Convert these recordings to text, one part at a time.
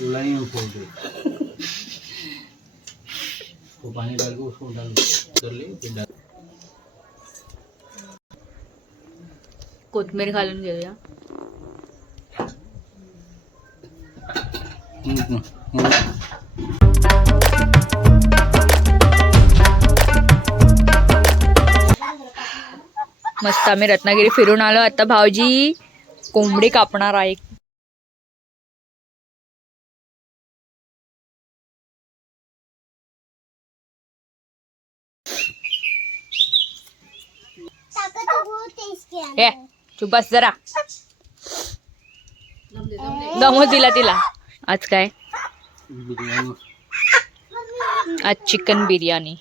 तुला नहीं खोल दे वो पानी डाल के उसको डाल कर ले फिर डाल कोथमीर घालून घेऊया. मस्त आम्ही रत्नागिरी फिरून आलो. आता भाऊजी कोंबडी कापणार आहे. हे तू बस जरा. दमो दिला तिला. आज काय? आज चिकन बिर्याणी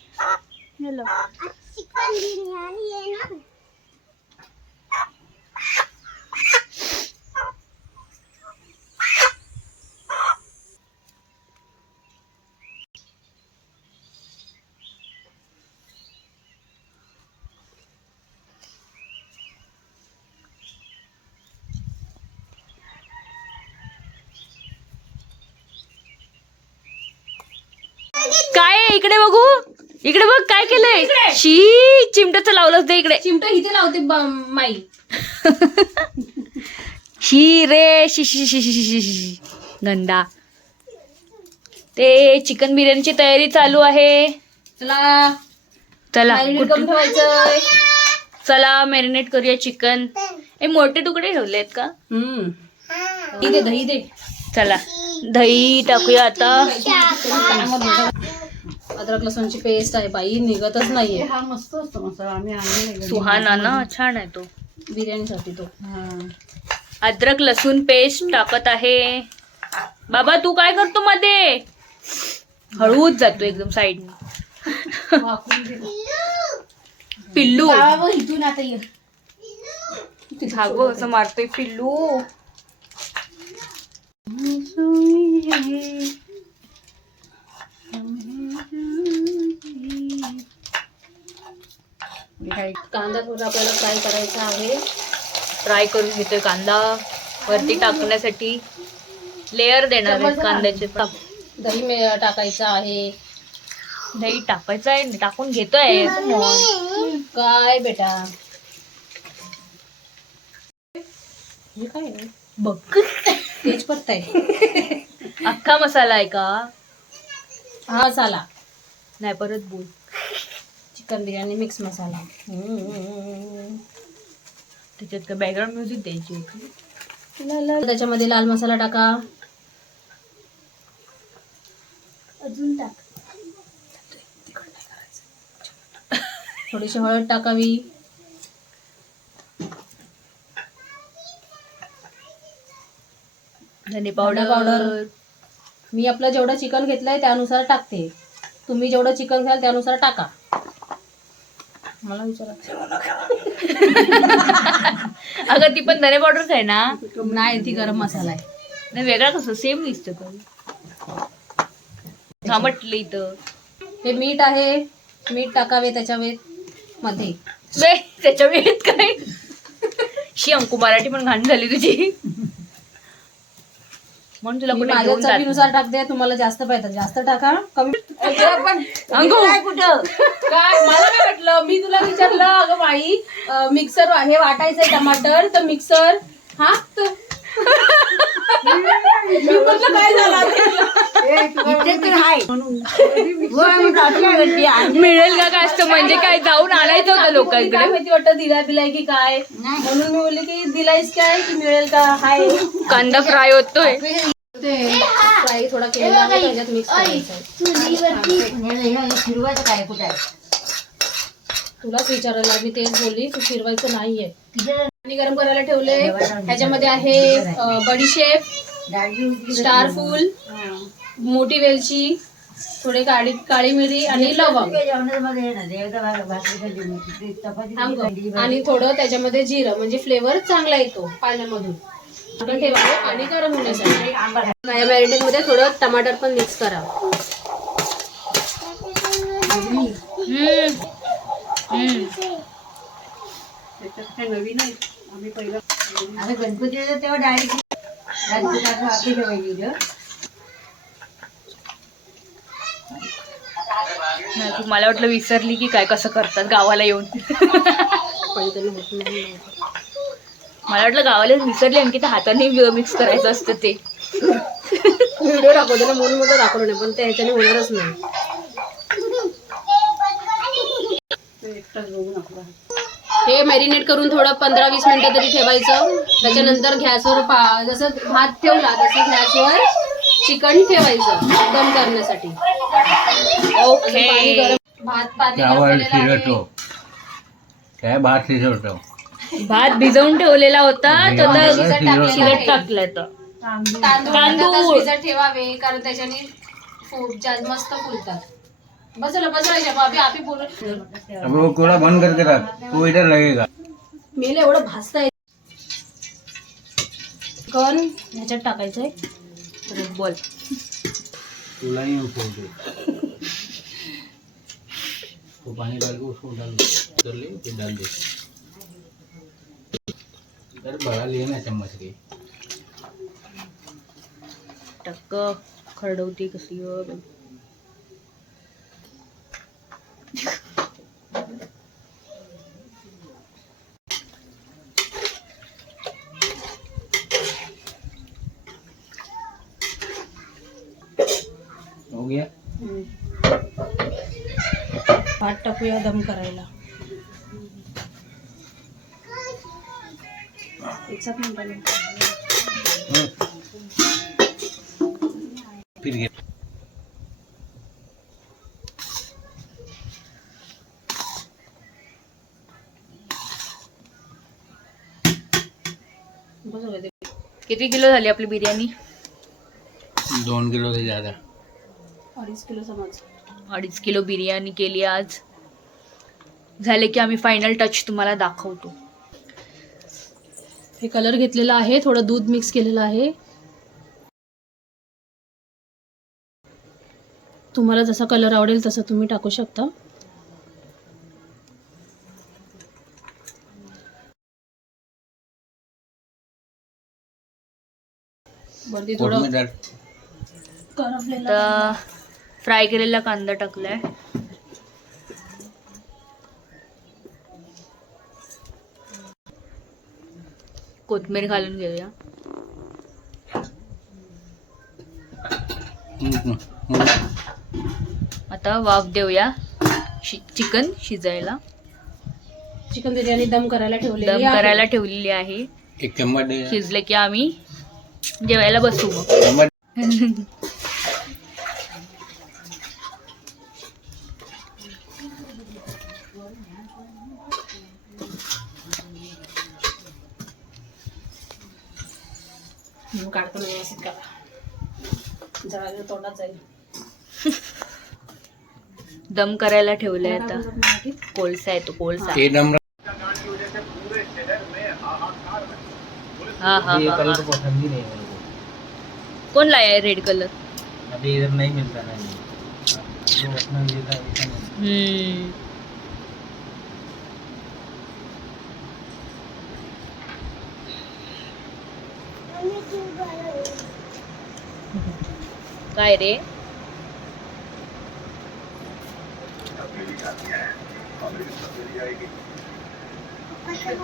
काय आहे? इकडे बघू. इकडे बघ काय केलंय? शी चिमट्याचं लावलं ते इकडे. चिमटा इथे लावते ब- माई. शी रे शी शी शी शी शी शी शी. गंदा ते चिकन बिर्याणीची तयारी चालू आहे. चला. चला कुठं- चला मॅरिनेट करूया चिकन. हे मोठे तुकडे ठेवलेत का? हम्म. दही दे दही दे. चला दही टाकूया आता. अद्रक लसूणची पेस्ट आहे बाई निघतच नाहीये. हा मस्त असतो मसाला. आम्ही आणले सुहाना ना छान आहे तो. बिर्याणीसाठी तो. अद्रक लसूण पेस्ट टाकत आहे. बाबा तू काय करतो मध्ये? हळूच जातो एकदम साईड पिल्लू. इथून आता ये. धागो असं मारतोय पिल्लू. कांदा थोडा आपल्याला फ्राय करायचा आहे. फ्राय करून घेतोय कांदा. वरती टाकण्यासाठी लेअर देणार आहे कांद्याचे. दही मे- टाकायचं आहे. दही टाकायचं आहे. टाकून घेतोय. काय बेटा? हे काय? बघ. आहे. अख्खा मसाला आहे का? हा मसाला नाही परत बोल. Chicken biryani mix masala. त्याच्यात काय बॅकग्राऊंड म्युझिक द्यायची होती? त्याच्यामध्ये लाल मसाला टाका. अजून टाक. थोडीशी हळद टाकावी. धने पावडर पावडर. मी आपलं जेवढं चिकन घेतलंय त्यानुसार टाकते. तुम्ही जेवढं चिकन घ्याल त्यानुसार टाका. मला विचारा. अगं ती पण धने पावडरच आहे ना? नाही ती गरम मसाला आहे. नाही वेगळा कसं? सेम दिसतं हा म्हटलं इथं. हे मीठ आहे. मीठ टाकावे त्याच्या वे मध्ये. त्याच्या वेळेत काय? शी अंकू मराठी पण घाण झाली तुझी. म्हणून तुला मी कुठे माझ्या घेऊन जात चवीनुसार टाकते तुम्हाला जास्त पाहिजे जास्त टाका. कमी अंकू काय मला काय वाटलं? मी तुला विचारलं अगं बाई मिक्सर हे वाटायचंय टमाटर तर मिक्सर हा तर मी म्हटलं काय झालं मिळेल का काय असतं म्हणजे काय जाऊन आणायचं होतं काय लोकांकडे माहिती वाटतं दिला दिलाय की काय? म्हणून मी बोलले की दिलायस काय की मिळेल का? हाय. कांदा फ्राय होतोय. फ्राय थोडा केलेला आहे त्याच्यात मिक्स करायचं फिरवायचं काय कुठे तुलाच विचारायला मी तेच बोलली तू फिरवायचं नाहीये. पाणी गरम करायला ठेवले ह्याच्यामध्ये आहे बडीशेप स्टार फूल. मोठी वेलची थोडे काळी काळी मिरी आणि लवंग. आणि थोडं त्याच्यामध्ये जिरं म्हणजे फ्लेवर चांगला येतो पाण्यामधून. आपण ठेवावं आणि गरम होण्यासाठी. या मॅरिनेटमध्ये थोडं टमाटर पण मिक्स करा हम्म. हम्म. नवीन आहे? आम्ही पहिला गणपतीला तेव्हा डायरेक्ट नाही, मला वाटलं विसरली की काय कसं करतात गावाला येऊन. मला वाटलं गावाला विसरली आणखी तर हाताने मिक्स करायचं असतं ते. व्हिडिओ दाखवतो ना म्हणून मोठं दाखवलं नाही पण त्या ह्याच्याने होणारच नाही. हे मॅरिनेट करून थोडं पंधरा वीस मिनिटं तरी ठेवायचं. त्याच्यानंतर गॅसवर पा जसं भात ठेवला तसं गॅसवर चिकन ठेवायचं दम करण्यासाठी. ओके. भात. शिरतो काय भात शिजवतो? भात भिजवून ठेवलेला होता तो आता शिजत शिजत आहे. टाकलाय तर तांदूळ भिजत ठेवावे कारण त्याच्याने खूप जास्त मस्त फुलतात. बोलून अब वो कूड़ा बंद करके रख तू इधर लगेगा. मेले एवढं भाजता येत कण ह्याच्यात टाकायचंय. बोल. ही दे वो पानी डाल के उसको डाल कर ले फिर डाल दे। अरे बड़ा लिए ना चम्मच के। टक्क खरडवती कशी हो. हो गया? भात टाकूया दम करायला. किती किलो झाली आपली बिर्याणी? दोन किलो से ज्यादा अडीच किलो समज. अडीच किलो बिर्याणी केली आज. झाले की आम्ही फायनल टच तुम्हाला दाखवतो. हे कलर घेतलेला आहे थोडं दूध मिक्स केलेलं आहे. तुम्हाला जसा कलर आवडेल तसा तुम्ही टाकू शकता. वरती थोडं फ्राय केलेला कांदा टाकलाय. कोथमीर घालून घेऊया। आता वाफ देऊया. शि चिकन शिजायला. चिकन बिर्याणी दम करायला ठेवलेली दम आहे. करायला ठेवलेली आहे. एक चम्मच दे. शिजले की आम्ही जेवायला बसू मग. म्हणून काढतो व्यवस्थित जळालं तोंडात जाईल. दम करायला ठेवलंय आता. कोळसा आहे तो कोळसा. हा. हा हा, कलर हा तो पसंद ही. नहीं है मेरे को कोण लाया रेड कलर अभी इधर नहीं मिलता ना ये তাকায় রে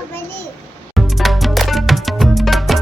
Thank you.